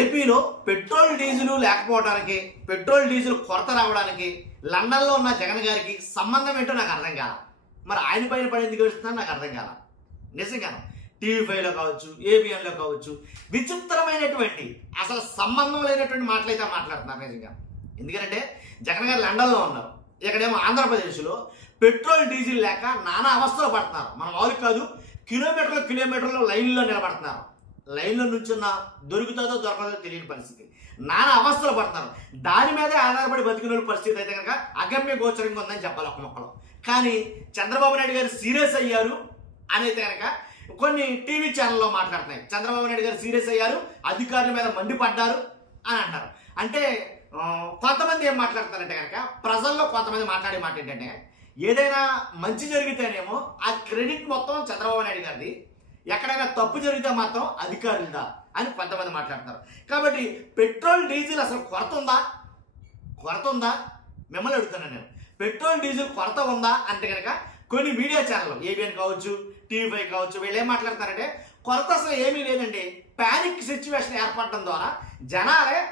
ఏపీలో petrol diesel లేకపోవడానికి, petrol diesel కొరత రావడానికి లండన్లో ఉన్న జగన్ గారికి సంబంధం ఏంటో నాకు అర్థం కాల. మరి ఆయన పైన పడి ఎందుకు వేస్తున్నా నాకు అర్థం కాల. నిజంగాను టీవీ5లో కావచ్చు, ఏబిఎన్లో కావచ్చు, విచిత్రమైనటువంటి అసలు సంబంధం లేనటువంటి మాటలైతే మాట్లాడుతున్నారు నిజంగా. ఎందుకంటే జగన్ గారు లండన్లో ఉన్నారు, ఇక్కడేమో ఆంధ్రప్రదేశ్లో పెట్రోల్ డీజిల్ లేక నానా అవస్థలు పడుతున్నారు. మన వాళ్ళు కాదు, కిలోమీటర్లు లైన్లో నిలబడుతున్నారు. లైన్లో నుంచున్న దొరుకుతుందో దొరకదో తెలియని పరిస్థితి, నానా అవస్థలు పడుతున్నారు. దాని మీదే ఆధారపడి బతికిన పరిస్థితి అయితే కనుక అగమ్య గోచరంగా ఉందని చెప్పాలి ఒక మొక్కలో. కానీ చంద్రబాబు నాయుడు గారు సీరియస్ అయ్యారు అని అయితే కనుక కొన్ని టీవీ ఛానల్లో మాట్లాడుతున్నాయి. చంద్రబాబు నాయుడు గారు సీరియస్ అయ్యారు, అధికారుల మీద మండిపడ్డారు అని అంటారు. అంటే కొంతమంది ఏం మాట్లాడతారంటే కనుక ప్రజల్లో కొంతమంది మాట్లాడే మాట ఏంటంటే ఏదైనా మంచి జరిగితేనేమో ఆ క్రెడిట్ మొత్తం చంద్రబాబు నాయుడు గారిది, ఎక్కడైనా తప్పు జరిగితే మాత్రం అధికారులదా అని కొంతమంది మాట్లాడుతున్నారు. కాబట్టి పెట్రోల్ డీజిల్ అసలు కొరత ఉందా మిమ్మల్ని అడుగుతున్నాను నేను. పెట్రోల్ డీజిల్ కొరత ఉందా అంటే కనుక కొన్ని మీడియా ఛానల్, ఏబిఎన్ కావచ్చు, టీవీ5 కావచ్చు, వీళ్ళు ఏం మాట్లాడతారంటే కొరత అసలు ఏమీ లేదండి, ప్యానిక్ సిచ్యువేషన్ ఏర్పడడం ద్వారా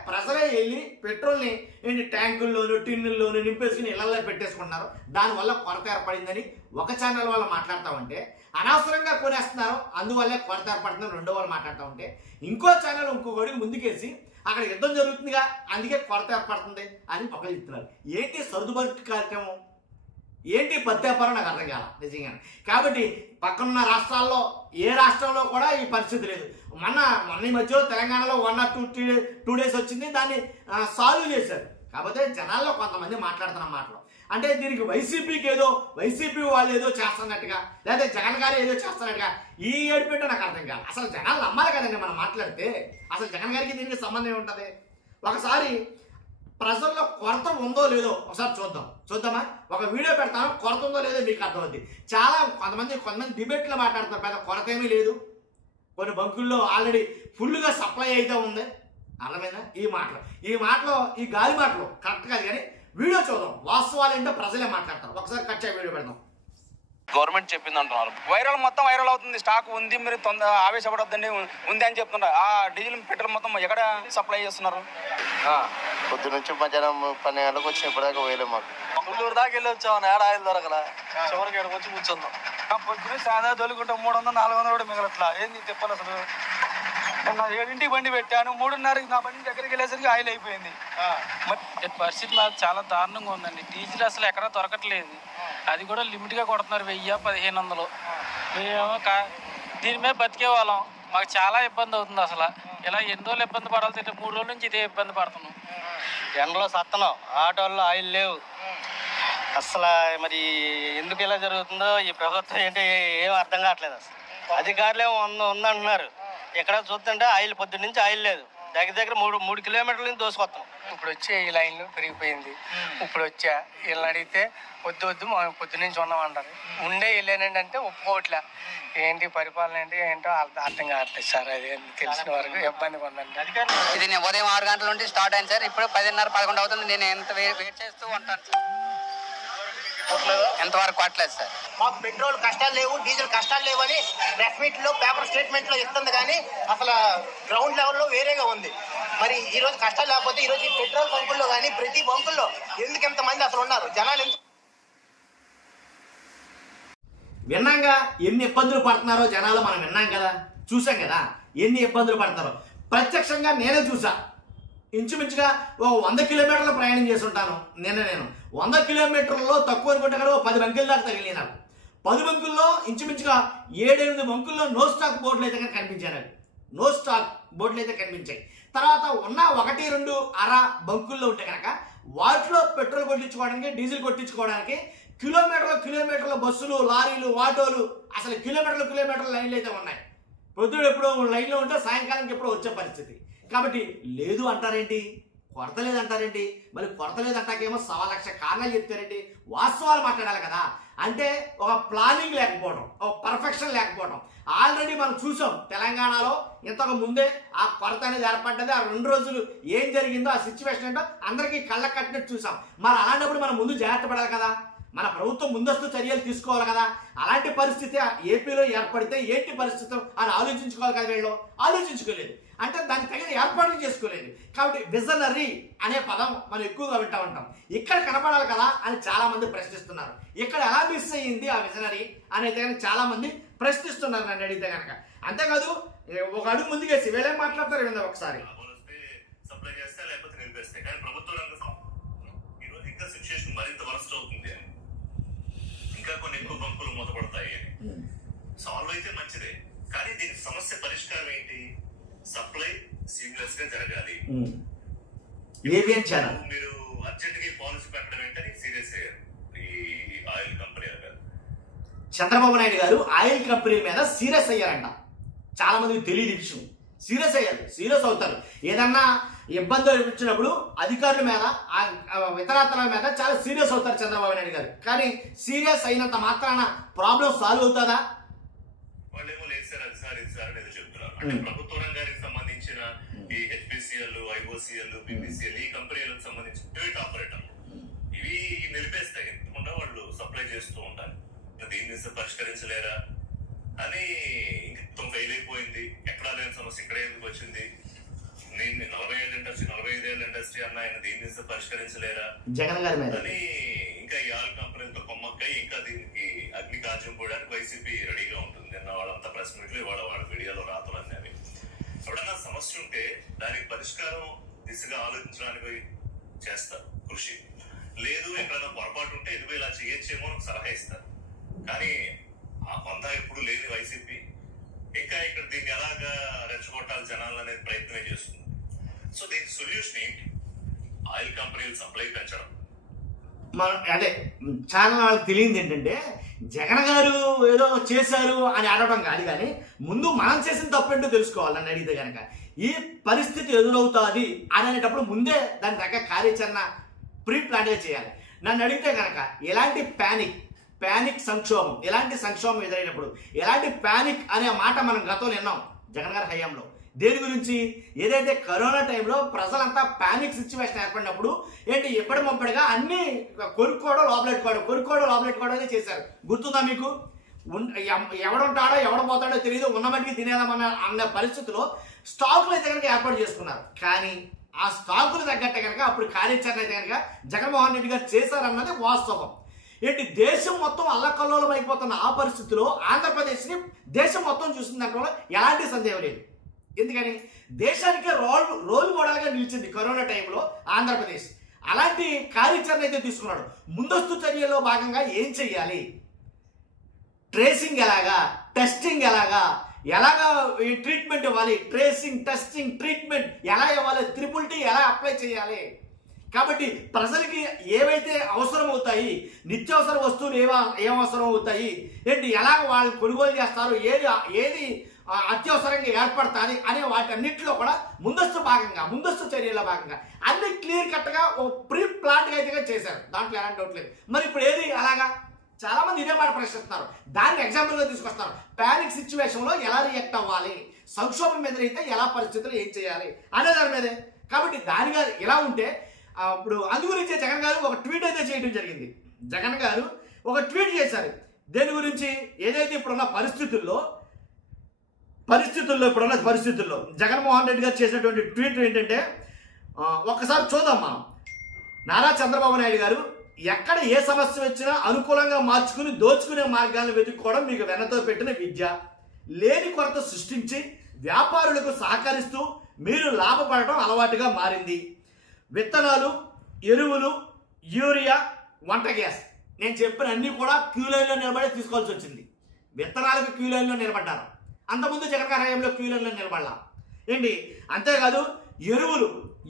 ప్రజలే వెళ్ళి పెట్రోల్ని ట్యాంకుల్లోను టిన్నుల్లోను నింపేసుకుని ఇళ్లలో పెట్టేసుకుంటున్నారు, దానివల్ల కొరత ఏర్పడిందని ఒక ఛానల్ వాళ్ళు మాట్లాడుతూ ఉంటే, అనవసరంగా కొనేస్తున్నారు అందువల్లే కొరత ఏర్పడుతుందని రెండో వాళ్ళు మాట్లాడుతూ ఉంటే, ఇంకో ఛానల్ ఇంకొకటి ముందుకేసి అక్కడ యుద్ధం జరుగుతుందిగా అందుకే కొరత ఏర్పడుతుంది అని ఒకరు చెప్తున్నారు. ఏంటి సర్దుబాటు కార్యక్రమం, ఏంటి పత్యాపారం నాకు అర్థం కాల నిజంగా. కాబట్టి పక్కనున్న రాష్ట్రాల్లో ఏ రాష్ట్రంలో కూడా ఈ పరిస్థితి లేదు. మొన్న ఈ మధ్యలో తెలంగాణలో 1 or 2 days వచ్చింది, దాన్ని సాల్వ్ చేశారు. కాకపోతే జనాల్లో కొంతమంది మాట్లాడుతున్న మాటలు అంటే దీనికి వైసీపీ వాళ్ళు ఏదో చేస్తున్నట్టుగా, లేదా జగన్ గారు ఏదో చేస్తున్నట్టుగా ఈ ఏడుపెట్టో నాకు అర్థం కాదు. అసలు జనాలు నమ్మాలి కదండి మనం మాట్లాడితే. అసలు జగన్ గారికి దీనికి సంబంధం ఏముంటుంది? ఒకసారి ప్రజల్లో కొరత ఉందో లేదో ఒకసారి చూద్దామా? ఒక వీడియో పెడతాను, కొరత ఉందో లేదో మీకు అర్థమవుద్ది. కొంతమంది డిబేట్లో మాట్లాడుతున్నారు, పెద్ద కొరత ఏమీ లేదు, కొన్ని బంకుల్లో ఆల్రెడీ ఫుల్గా సప్లై అయితే ఉంది. అర్థమైందా? ఈ మాటలో ఈ గాలి మాటలు కరెక్ట్ కాదు, కానీ వీడియో చూద్దాం, వాస్తవాలు ఏంటో ప్రజలే మాట్లాడతారు. ఒకసారి కట్ చేయ వీడియో పెడదాం. గవర్నమెంట్ చెప్పింది అంటున్నారు, మొత్తం వైరల్ అవుతుంది, స్టాక్ ఉంది, మీరు ఆవేశపడొద్దండి ఉంది అని చెప్తున్నారు. ఆ డీజిల్ పెట్రోల్ మొత్తం ఎక్కడ సప్లై చేస్తున్నారు? పొద్దు నుంచి మధ్యాహ్నం 12 గంటలకు వచ్చి ఇప్పటిదాకా పోయలే మాకు. ఊళ్ళూరు దాకా వెళ్ళి వచ్చామని ఏడ ఆయిల్ దొరకల, చివరికి ఏడకి వచ్చి కూర్చుందాం. పొద్దున సాయంత్రం తొలుకుంటే 300-400 కూడా మిగలట్లా. ఏంది చెప్పాలి అసలు? నేను 7ంటికి బండి పెట్టాను, 3:30కి నా బండి దగ్గరికి వెళ్ళేసరికి ఆయిల్ అయిపోయింది. పరిస్థితి మాకు చాలా దారుణంగా ఉందండి. డీజిల్ అసలు ఎక్కడా దొరకట్లేదు, అది కూడా లిమిట్గా కొడుతున్నారు, 1000-1500. మేమేమో దీని మీద బతికే వాళ్ళం, మాకు చాలా ఇబ్బంది అవుతుంది. అసలు ఇలా ఎన్ని రోజులు ఇబ్బంది పడాలి, 3 రోజుల నుంచి ఇదే ఇబ్బంది పడుతున్నాం. ఎండలో సత్తనం, ఆటోల్లో ఆయిల్ లేవు. అసలు మరి ఎందుకు ఇలా జరుగుతుందో ఈ ప్రభుత్వం ఏంటి ఏం అర్థం కావట్లేదు. అసలు అధికారులు ఏమో ఉందంటున్నారు, ఎక్కడ చూస్తుంటే ఆయిల్ పొద్దున్న నుంచి ఆయిల్ లేదు. దగ్గర 3 కిలోమీటర్ల నుంచి దోసుకొస్తాం. ఇప్పుడు వచ్చే ఈ లైన్లు పెరిగిపోయింది. ఇప్పుడు వచ్చా వీళ్ళని అడిగితే వద్దు మనం పొద్దు నుంచి ఉన్నామంటారు. వెళ్ళానండి అంటే ఒప్పుకోవట్లే. ఏంటి పరిపాలన ఏంటో అర్థం కావట్లేదు సార్. అది తెలిసిన వరకు ఇబ్బందిగా ఉందండి. ఇది నేను ఉదయం 6 గంటల నుండి స్టార్ట్ అయింది సార్, ఇప్పుడు 10:30-11 అవుతుంది. నేను ఎంత వెయిట్ చేస్తూ ఉంటాను సార్, ఎంతవరకు కొట్టలేదు సార్. మాకు పెట్రోల్ కష్టాలు లేవు, డీజిల్ కష్టాలు లేవు అని ప్రెస్ మీట్లో పేపర్ స్టేట్మెంట్లో ఇస్తుంది, కానీ అసలు గ్రౌండ్ లెవెల్లో వేరేగా ఉంది. మరి ఈ రోజు కష్టాలు లేకపోతే ఈరోజు ఈ పెట్రోల్ బంకుల్లో కానీ ప్రతి బంకుల్లో ఎందుకు ఎంతమంది అసలు ఉన్నారు, జనాలు ఎందుకు? విన్నాంగా ఎన్ని ఇబ్బందులు పడుతున్నారో జనాలు, మనం విన్నాం కదా, చూసాం కదా ఎన్ని ఇబ్బందులు పడతారో. ప్రత్యక్షంగా నేనే చూసా. ఇంచుమించుగా 100 కిలోమీటర్ల ప్రయాణం చేసి ఉంటాను. నేను 100 కిలోమీటర్లలో తక్కువ అనుకుంటే కదా 10 బంకుల దాకా తగిలినాయి నాకు. 10 బంకుల్లో ఇంచుమించుగా 7-8 బంకుల్లో నో స్టాక్ బోర్డులు అయితే కనుక కనిపించాయి నాకు. నో స్టాక్ బోర్డులు అయితే కనిపించాయి. తర్వాత ఉన్న 1-2 అర బంకుల్లో ఉంటే కనుక వాటిలో పెట్రోల్ కొట్టించుకోవడానికి, డీజిల్ కొట్టించుకోవడానికి కిలోమీటర్ల బస్సులు, లారీలు, ఆటోలు, అసలు కిలోమీటర్ల లైన్లు అయితే ఉన్నాయి. పొద్దుడు ఎప్పుడో లైన్లో ఉంటే సాయంకాలానికి ఎప్పుడో వచ్చే పరిస్థితి. కాబట్టి లేదు అంటారేంటి, కొరత లేదంటారేంటి? మరి కొరత లేదంటాకేమో 1,00,000 కారణాలు చెప్తారేంటి? వాస్తవాలు మాట్లాడాలి కదా. అంటే ఒక ప్లానింగ్ లేకపోవడం, ఒక పర్ఫెక్షన్ లేకపోవడం. ఆల్రెడీ మనం చూసాం తెలంగాణలో ఇంతకు ముందే ఆ కొరత అనేది ఏర్పడ్డది. ఆ 2 రోజులు ఏం జరిగిందో, ఆ సిచ్యువేషన్ ఏంటో అందరికీ కళ్ళ కట్టినట్టు చూసాం. మరి అలాంటప్పుడు మనం ముందు జాగ్రత్త పడాలి కదా, మన ప్రభుత్వం ముందస్తు చర్యలు తీసుకోవాలి కదా. అలాంటి పరిస్థితి ఏపీలో ఏర్పడితే ఏంటి పరిస్థితి అని ఆలోచించుకోవాలి కదా. వీళ్ళు ఆలోచించుకోలేదు. అంటే దానికి తగిన ఏర్పాట్లు కాబట్టి విజనరీ అనే పదం మనం ఎక్కువగా వింటూ ఉంటాం. ఇక్కడ కనపడాలి కదా అని చాలా మంది ప్రశ్నిస్తున్నారు. ఇక్కడ ఎలా మిస్ అయ్యింది ఆ విజనరీ అనేది కానీ చాలా మంది ప్రశ్నిస్తున్నారు నన్ను అడిగితే కనుక. అంతేకాదు ఒక అడుగు ముందుకేసి వీళ్ళేం మాట్లాడతారు విందాం ఒకసారి. సప్లై చేస్తే లేకపోతే నిలిపేస్తాయి. కానీ ప్రభుత్వ రంగం ఈరోజు ఇంకా సిచ్యుయేషన్ మరింత వరస్ట్ అవుతుంది అని, ఇంకా కొన్ని ఎక్కువ బంకులు మూతపడతాయి అని. సాల్వ్ అయితే మంచిదే, కానీ దీనికి సమస్య పరిష్కారం ఏంటి? సప్లై సీమ్లెస్ గా జరగాలి. ఏబిఎన్ ఛానల్ మీరు అర్జెంట్ గా పాలసీ పెట్టడం ఏంటని సీరియస్ అయ్యారు ఈ ఆయిల్ కంపెనీ గారు. చంద్రబాబు నాయుడు గారు ఆయిల్ కంపెనీ మీద సీరియస్ అయ్యారంట. చాలా మందికి తెలియని విషయం. సీరియస్ అయ్యారు, సీరియస్ అవుతారు. ఏదన్నా ఇబ్బందులు వచ్చినప్పుడు అధికారుల మీద ఇతరత్రాల మీద చాలా సీరియస్ అవుతారు చంద్రబాబు నాయుడు గారు. కానీ సీరియస్ అయినంత మాత్రాన ప్రాబ్లం సాల్వ్ అవుతుందా? వాళ్ళేమో లేదు సార్, అది సార్, ఇది సార్ అనేది చెప్తున్నారు. అంటే ప్రభుత్వ రంగానికి సంబంధించిన ఈ హెచ్పిసిఎల్, ఐఓసిఎల్, బిపిసిఎల్ ఈ కంపెనీలకు సంబంధించిన ప్రైవేట్ ఆపరేటర్ ఇవి నిలిపేస్తాయి. ఎందుకుండా వాళ్ళు సప్లై చేస్తూ ఉంటారు. దీన్ని పరిష్కరించలేరా అని మొత్తం ఫెయిల్ అయిపోయింది. ఎక్కడా లేని సమస్య ఇక్కడ ఎందుకు వచ్చింది? నేను 40 ఏళ్ళ ఇండస్ట్రీ, 45 ఏళ్ళ ఇండస్ట్రీ అన్న ఆయన దీన్ని పరిష్కరించలేరా జగన్ గారి మీద అని ఇంకా ఈ ఆయిల్ కంపెనీలతో కొమ్మక్కై ఇంకా దీనికి అగ్ని కాల్చం పోవడానికి వైసీపీ రెడీగా ఉంటుంది. నిన్న వాళ్ళంతా ప్రెస్ మీట్లు, ఇవాళ వాళ్ళ మీడియాలో రాతలు అన్నీ. ఎవడన్నా సమస్య ఉంటే దానికి పరిష్కారం దిశగా ఆలోచించడానికి చేస్తారు కృషి. లేదు ఎక్కడైనా పొరపాటు ఉంటే ఇదిగో ఇలా చేయొచ్చేమో సలహా ఇస్తారు. కానీ ఆ పంతా ఎప్పుడు లేని వైసీపీ ఇంకా ఇక్కడ దీన్ని ఎలాగా రెచ్చగొట్టాలి జనాలు అనేది ప్రయత్నమే చేస్తుంది. సో దీనికి సొల్యూషన్ ఏంటి? ఆయిల్ కంపెనీలు సప్లై పెంచడం. మన అదే ఛానల్ వాళ్ళకి తెలియంది ఏంటంటే జగన్ గారు ఏదో చేశారు అని అడగడం కాదు, కానీ ముందు మనం చేసిన తప్పేంటో తెలుసుకోవాలి. నన్ను అడిగితే కనుక ఈ పరిస్థితి ఎదురవుతుంది అని అనేటప్పుడు ముందే దాని తగ్గ కార్యాచరణ ప్రీ ప్లాన్గా చేయాలి. నన్ను అడిగితే కనుక ఎలాంటి ప్యానిక్ సంక్షోభం, ఎలాంటి సంక్షోభం ఎదురైనప్పుడు ఎలాంటి ప్యానిక్ అనే మాట మనం గతంలో విన్నాం జగన్ గారి హయాంలో. దేని గురించి? ఏదైతే కరోనా టైంలో ప్రజలంతా ప్యానిక్ సిచ్యువేషన్ ఏర్పడినప్పుడు ఏంటి ఎప్పటి మొప్పటిగా అన్ని కొనుక్కోవడం లోపలెట్టుకోవడం చేశారు. గుర్తుందా మీకు? ఎవడుంటాడో ఎవడ పోతాడో తెలియదు, ఉన్నమటికి తినేదామన్న అన్న పరిస్థితిలో స్టాకులు అయితే కనుక ఏర్పాటు చేసుకున్నారు. కానీ ఆ స్టాకులు తగ్గట్టే కనుక అప్పుడు కార్యాచరణ అయితే కనుక జగన్మోహన్ రెడ్డి గారు చేశారన్నది వాస్తవం. ఏంటి దేశం మొత్తం అల్లకల్లోలం అయిపోతున్న ఆ పరిస్థితిలో ఆంధ్రప్రదేశ్ని దేశం మొత్తం చూసిన దాంట్లో ఎలాంటి సందేహం లేదు. ఎందుకని దేశానికే రోల్ మోడల్గా నిలిచింది కరోనా టైంలో ఆంధ్రప్రదేశ్. అలాంటి కార్యాచరణ అయితే తీసుకున్నాడు. ముందస్తు చర్యల్లో భాగంగా ఏం చెయ్యాలి, ట్రేసింగ్ ఎలాగా, టెస్టింగ్ ఎలాగా ఈ ట్రీట్మెంట్ ఇవ్వాలి, ట్రేసింగ్, టెస్టింగ్, ట్రీట్మెంట్ ఎలా ఇవ్వాలి, 3T ఎలా అప్లై చేయాలి. కాబట్టి ప్రజలకి ఏవైతే అవసరం అవుతాయి, నిత్యావసర వస్తువులు ఏం అవసరం అవుతాయి, ఏంటి ఎలా వాళ్ళు కొనుగోలు చేస్తారు, ఏది అత్యవసరంగా ఏర్పడతాయి అనే వాటన్నిటిలో కూడా ముందస్తు చర్యల భాగంగా అన్ని క్లియర్ కట్గా ఓ ప్రీ ప్లాన్గా అయితే చేశారు. దాంట్లో ఎలాంటి డౌట్ లేదు. మరి ఇప్పుడు ఏది అలాగా చాలా మంది ఇదే మాట ప్రశ్నిస్తున్నారు. దాన్ని ఎగ్జాంపుల్గా తీసుకొస్తున్నారు. ప్యానిక్ సిచ్యువేషన్లో ఎలా రియాక్ట్ అవ్వాలి, సంక్షోభం ఎదురైతే ఎలా పరిస్థితులు ఏం చేయాలి అనే దాని మీదే. కాబట్టి దానిగా ఇలా ఉంటే ఇప్పుడు అందుగురించే జగన్ గారు ఒక ట్వీట్ అయితే చేయడం జరిగింది. జగన్ గారు ఒక ట్వీట్ చేశారు. దేని గురించి? ఏదైతే ఇప్పుడున్న పరిస్థితుల్లో జగన్మోహన్ రెడ్డి గారు చేసినటువంటి ట్వీట్ ఏంటంటే ఒక్కసారి చూద్దాం మనం. నారా చంద్రబాబు నాయుడు గారు ఎక్కడ ఏ సమస్య వచ్చినా అనుకూలంగా మార్చుకుని దోచుకునే మార్గాలను వెతుక్కోవడం మీకు వెన్నతో పెట్టిన విద్య. లేని కొరత సృష్టించి వ్యాపారులకు సహకరిస్తూ మీరు లాభపడటం అలవాటుగా మారింది. విత్తనాలు, ఎరువులు, యూరియా, వంట గ్యాస్ నేను చెప్పిన అన్నీ కూడా క్యూ లైన్లో నిలబడి తీసుకోవాల్సి వచ్చింది. విత్తనాలకు క్యూ లైన్లో నిలబడ్డారు. అంతకుముందు జగన్ గారి హయాంలో క్యూ లైన్లో నిలబడాల ఏంటి. అంతేకాదు ఎరువులు,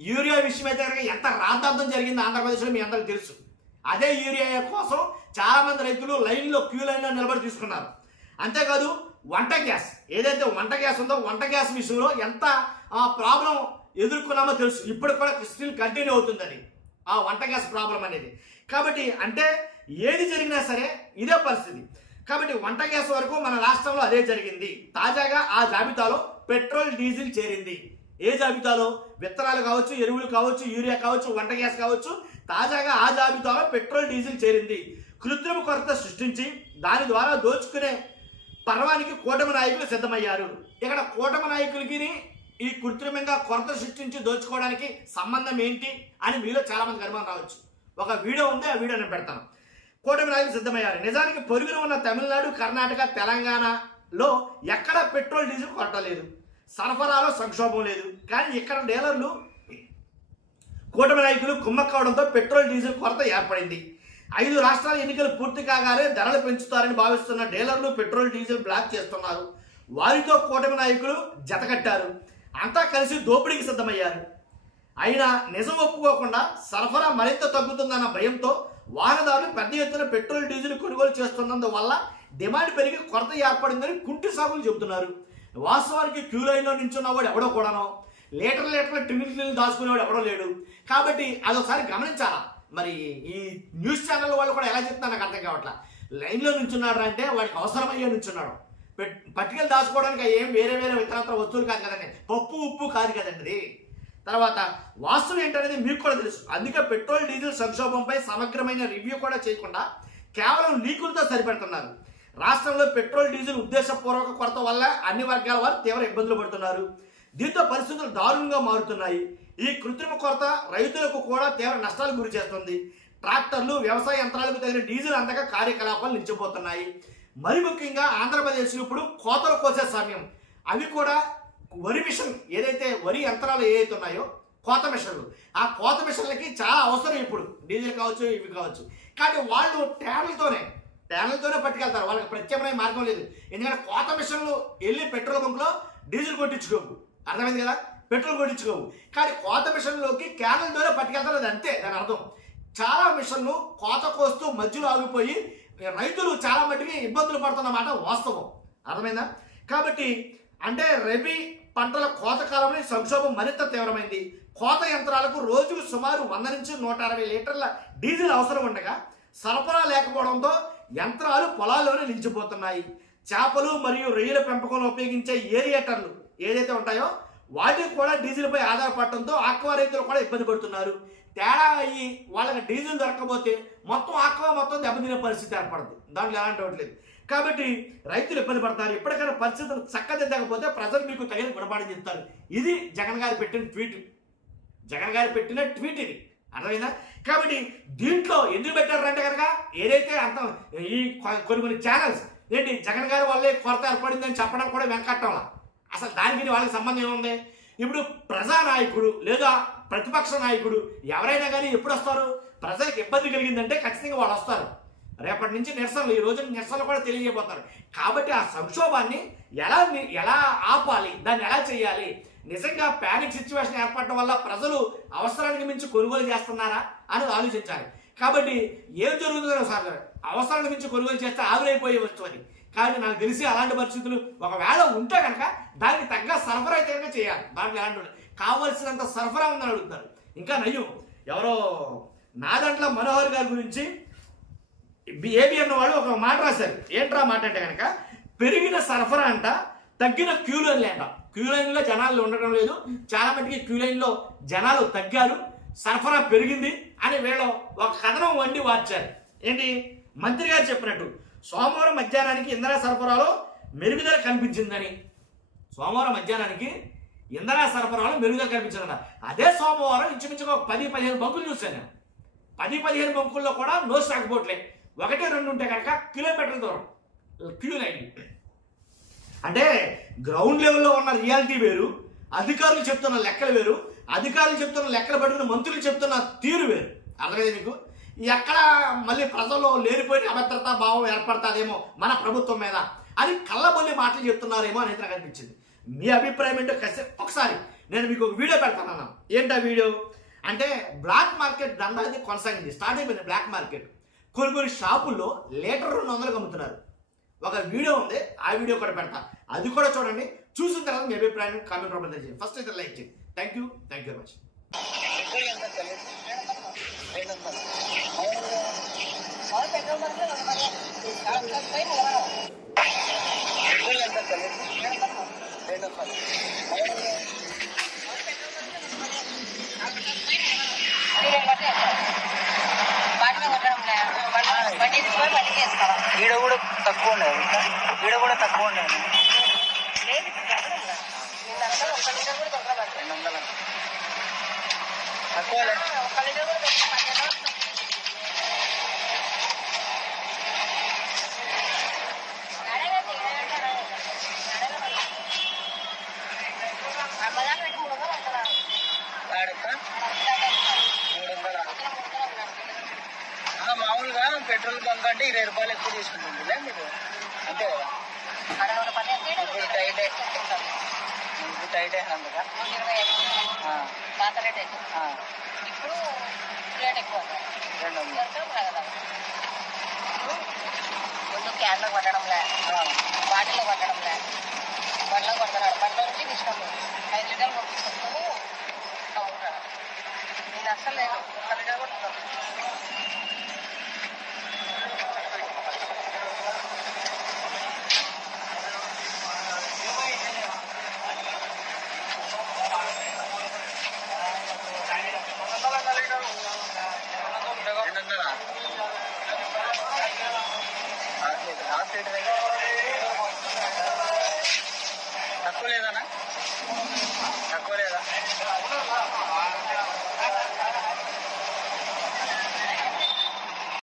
యూరియా విషయం అయితే కనుక ఎంత రాద్ధాంతం జరిగిందో ఆంధ్రప్రదేశ్లో మీ అందరికీ తెలుసు. అదే యూరియా కోసం చాలామంది రైతులు క్యూ లైన్లో నిలబడి తీసుకున్నారు. అంతేకాదు వంట గ్యాస్, ఏదైతే వంట గ్యాస్ ఉందో వంట గ్యాస్ విషయంలో ఎంత ప్రాబ్లం ఎదుర్కొన్నామో తెలుసు. ఇప్పుడు కూడా స్టిల్ కంటిన్యూ అవుతుంది అది ఆ వంట గ్యాస్ ప్రాబ్లం అనేది. కాబట్టి అంటే ఏది జరిగినా సరే ఇదే పరిస్థితి. కాబట్టి వంట గ్యాస్ వరకు మన రాష్ట్రంలో అదే జరిగింది. తాజాగా ఆ జాబితాలో పెట్రోల్, డీజిల్ చేరింది. ఏ జాబితాలో? విత్తనాలు కావచ్చు, ఎరువులు కావచ్చు, యూరియా కావచ్చు, వంట గ్యాస్ కావచ్చు. తాజాగా ఆ జాబితాలో పెట్రోల్, డీజిల్ చేరింది. కృత్రిమ కొరత సృష్టించి దాని ద్వారా దోచుకునే పర్వానికి కూటమి నాయకులు సిద్ధమయ్యారు. ఇక్కడ కూటమి నాయకులకి ఈ కృత్రిమంగా కొరత సృష్టించి దోచుకోవడానికి సంబంధం ఏంటి అని మీలో చాలా మందికి అనుమానం రావచ్చు. ఒక వీడియో ఉంది, ఆ వీడియో నేను పెడతాను. కూటమి నాయకులు సిద్ధమయ్యారు. నిజానికి పొరుగున ఉన్న తమిళనాడు, కర్ణాటక, తెలంగాణలో ఎక్కడ పెట్రోల్ డీజిల్ కొరత లేదు, సరఫరాలో సంక్షోభం లేదు. కానీ ఇక్కడ డీలర్లు కూటమి నాయకులు కుమ్మక్కవడంతో పెట్రోల్ డీజిల్ కొరత ఏర్పడింది. 5 రాష్ట్రాల ఎన్నికలు పూర్తి కాగానే ధరలు పెంచుతారని భావిస్తున్న డీలర్లు పెట్రోల్ డీజిల్ బ్లాక్ చేస్తున్నారు. వారితో కూటమి నాయకులు జతకట్టారు. అంతా కలిసి దోపిడీకి సిద్ధమయ్యారు. అయినా నిజం ఒప్పుకోకుండా సరఫరా మరింత తగ్గుతుందన్న భయంతో వాహనదారులు పెద్ద ఎత్తున పెట్రోల్ డీజిల్ కొనుగోలు చేస్తున్నందువల్ల డిమాండ్ పెరిగి కొరత ఏర్పడిందని కుంటి సాగులు చెబుతున్నారు. వాస్తవానికి క్యూ లైన్లో నించున్నవాడు ఎవడో కూడానో, లీటర్ల టిన్నులు దాచుకునేవాడు ఎవడో లేడు. కాబట్టి అదొకసారి గమనించాలా. మరి ఈ న్యూస్ ఛానల్ వాళ్ళు కూడా ఎలా చెప్తున్నా నాకు అర్థం కావట్లా. లైన్లో నించున్నాడు అంటే వాడికి అవసరమయ్యే నించున్నాడు. పట్టికలు దాచుకోవడానికి ఏం వేరే ఇతరత్ర వస్తువులు కాదు కదండి, పప్పు ఉప్పు కాదు కదండి. తర్వాత వాస్తవం ఏంటనేది మీకు కూడా తెలుసు. అందుకే పెట్రోల్ డీజిల్ సంక్షోభంపై సమగ్రమైన రివ్యూ కూడా చేయకుండా కేవలం లీకులతో సరిపెడుతున్నారు. రాష్ట్రంలో పెట్రోల్ డీజిల్ ఉద్దేశపూర్వక కొరత వల్ల అన్ని వర్గాల వారు తీవ్ర ఇబ్బందులు పడుతున్నారు. దీంతో పరిస్థితులు దారుణంగా మారుతున్నాయి. ఈ కృత్రిమ కొరత రైతులకు కూడా తీవ్ర నష్టాలు గురి చేస్తుంది. ట్రాక్టర్లు, వ్యవసాయ యంత్రాలకు తగిన డీజిల్ అందక కార్యకలాపాలు నిలిచిపోతున్నాయి. మరి ముఖ్యంగా ఆంధ్రప్రదేశ్ ఇప్పుడు కోతలు కోసే సమయం. అవి కూడా వరి మిషన్, ఏదైతే వరి యంత్రాలు ఏవైతే ఉన్నాయో కోత మిషన్లు, ఆ కోత మిషన్లకి చాలా అవసరం ఇప్పుడు. డీజిల్ కావచ్చు, ఇవి కావచ్చు. కానీ వాళ్ళు ట్యాన్లతోనే పట్టుకెళ్తారు. వాళ్ళకి ప్రత్యామ్నాయ మార్గం లేదు. ఎందుకంటే కోత మిషన్లు వెళ్ళి పెట్రోల్ బంక్లో డీజిల్ కొట్టించుకోవు, అర్థమైంది కదా, పెట్రోల్ కొట్టించుకోవు. కానీ కోత మిషన్లోకి క్యాన్లతోనే పట్టుకెళ్తారు. అది అంతే దాని అర్థం. చాలా మిషన్లు కోత కోస్తూ మధ్యలో ఆగిపోయి రైతులు చాలా మట్టుకి ఇబ్బందులు పడుతున్నమాట వాస్తవం, అర్థమైందా. కాబట్టి అంటే రబీ పంటల కోత కాలంలో సంక్షోభం మరింత తీవ్రమైంది. కోత యంత్రాలకు రోజుకు సుమారు 100 నుంచి 160 లీటర్ల డీజిల్ అవసరం ఉండగా సరఫరా లేకపోవడంతో యంత్రాలు పొలాల్లోనే నిలిచిపోతున్నాయి. చేపలు మరియు రొయ్యల పెంపకంలో ఉపయోగించే ఏరియేటర్లు ఏదైతే ఉంటాయో వాటికి కూడా డీజిల్పై ఆధారపడటంతో ఆక్వా రైతులు కూడా ఇబ్బంది పడుతున్నారు. తేడా అయ్యి వాళ్ళకి డీజిల్ దొరకకపోతే మొత్తం ఆక్వా మొత్తం దెబ్బతినే పరిస్థితి ఏర్పడుతుంది. దాంట్లో ఎలాంటి డౌట్ లేదు. కాబట్టి రైతులు ఇబ్బంది పడతారు. ఎప్పటికైనా పరిస్థితులు చక్కదిద్దకపోతే ప్రజలు మీకు తగిన గుణపాఠం చెప్తారు. ఇది జగన్ గారు పెట్టిన ట్వీట్ ఇది, అర్థమైందా. కాబట్టి దీంట్లో ఎందుకు పెట్టారంటే కనుక ఏదైతే అంత ఈ కొన్ని ఛానల్స్ ఏంటి జగన్ గారి వల్లే కొరత ఏర్పడిందని చెప్పడం కూడా వెంకట్టంలా. అసలు దానికి వాళ్ళకి సంబంధం ఏముంది? ఇప్పుడు ప్రజానాయకుడు లేదా ప్రతిపక్ష నాయకుడు ఎవరైనా కానీ ఎప్పుడు వస్తారు? ప్రజలకు ఇబ్బంది కలిగిందంటే ఖచ్చితంగా వాళ్ళు వస్తారు. రేపటి నుంచి నిరసనలు, ఈ రోజు నిరసనలు కూడా తెలియజేయబోతున్నారు. కాబట్టి ఆ సంక్షోభాన్ని ఎలా ఆపాలి, దాన్ని ఎలా చేయాలి? నిజంగా ప్యానిక్ సిచ్యువేషన్ ఏర్పడటం వల్ల ప్రజలు అవసరానికి మించి కొనుగోలు చేస్తున్నారా అని ఆలోచించాలి. కాబట్టి ఏం జరుగుతుందో సార్, అవసరానికి మించి కొనుగోలు చేస్తే ఆవిరైపోయే వస్తువు అని. కానీ నాకు తెలిసి అలాంటి పరిస్థితులు ఒకవేళ ఉంటే కనుక దానికి తగ్గ సరఫరా అయితే కనుక చేయాలి. దాంట్లో ఎలాంటి కావలసినంత సరఫరా ఉందని అడుగుతారు. ఇంకా నయ్యం ఎవరో నాదంట్ల మనోహర్ గారి గురించి ఏబిఎన్ వాళ్ళు ఒక మాట రాశారు. ఏంట్రా మాట అంటే కనుక పెరిగిన సరఫరా అంట, తగ్గిన క్యూ లైన్లు అంట. క్యూ లైన్లో జనాలు ఉండడం లేదు, చాలా మటుకి క్యూ లైన్లో జనాలు తగ్గారు, సరఫరా పెరిగింది అని వీళ్ళు ఒక కథనం వండి వార్చారు. ఏంటి? మంత్రి గారు చెప్పినట్టు సోమవారం మధ్యాహ్నానికి ఇంధన సరఫరాలో మెరుగుదల కనిపించిందని. సోమవారం మధ్యాహ్నానికి ఇంధన సరఫరాలో మెరుగుదల కనిపించిందన్న. అదే సోమవారం ఇంచుమించుగా 10-15 బంకులు చూశాను నేను. 10-15 బంకుల్లో కూడా నో స్టాక్ బోట్లే, 1-2 ఉంటే కనుక కిలోమీటర్ల దూరం క్యూ లైన్. అంటే గ్రౌండ్ లెవెల్లో ఉన్న రియాలిటీ వేరు, అధికారులు చెప్తున్న లెక్కలు వేరు, అధికారులు చెప్తున్న లెక్కలు పట్టుకుని మంత్రులు చెప్తున్న తీరు వేరు. అర్థమైంది మీకు? ఎక్కడ మళ్ళీ ప్రజల్లో లేనిపోయిన అభద్రతా భావం ఏర్పడతాదేమో మన ప్రభుత్వం మీద అని కళ్ళబొల్లి మాటలు చెప్తున్నారేమో అనేది నాకు అనిపించింది. మీ అభిప్రాయం ఏంటో ఒకసారి నేను మీకు ఒక వీడియో పెడతాను. ఏంటి ఆ వీడియో అంటే బ్లాక్ మార్కెట్ దండ అనేది కొనసాగింది, స్టార్ట్ అయిపోయింది బ్లాక్ మార్కెట్. కొన్ని షాపుల్లో లీటర్ 200 అమ్ముతున్నారు. ఒక వీడియో ఉంది, ఆ వీడియో కూడా పెడతా, అది కూడా చూడండి. చూసిన తర్వాత మీ అభిప్రాయాన్ని కామెంట్ రూపంలో తెలియజేయండి. ఫస్ట్ అయితే లైక్ చేయండి. Thank you very much. ఈడ కూడా తక్కువ ఉండదు, ఈడ కూడా తక్కువ ఉండదు. తక్కువలే. ఆడక్క 300. మామూలుగా పెట్రోల్ బంక్ అంటే 20 రూపాయలు ఎక్కువ తీసుకుంటుందిలే మీరు, అంతే కదా? ఇప్పుడు టైటే, ఇప్పుడు టైటే అందుగా. పాత రేట్ అయితే ఇప్పుడు రేట్ ఎక్కువ 200. ముందు క్యాన్లో కొట్టడంలే, బాటిల్లో కొట్టడంలే, బండ్లో కొడుతున్నాడు. బండ్లో నుంచి తీసుకుంటాడు 5 లీటర్లు పంపించుకొని అమ్ముతున్నాడు. నేను అస్సలు లేదు, 1 లీటర్ కూడా ఉండదు. తక్కువ లేదన్నా, తక్కువ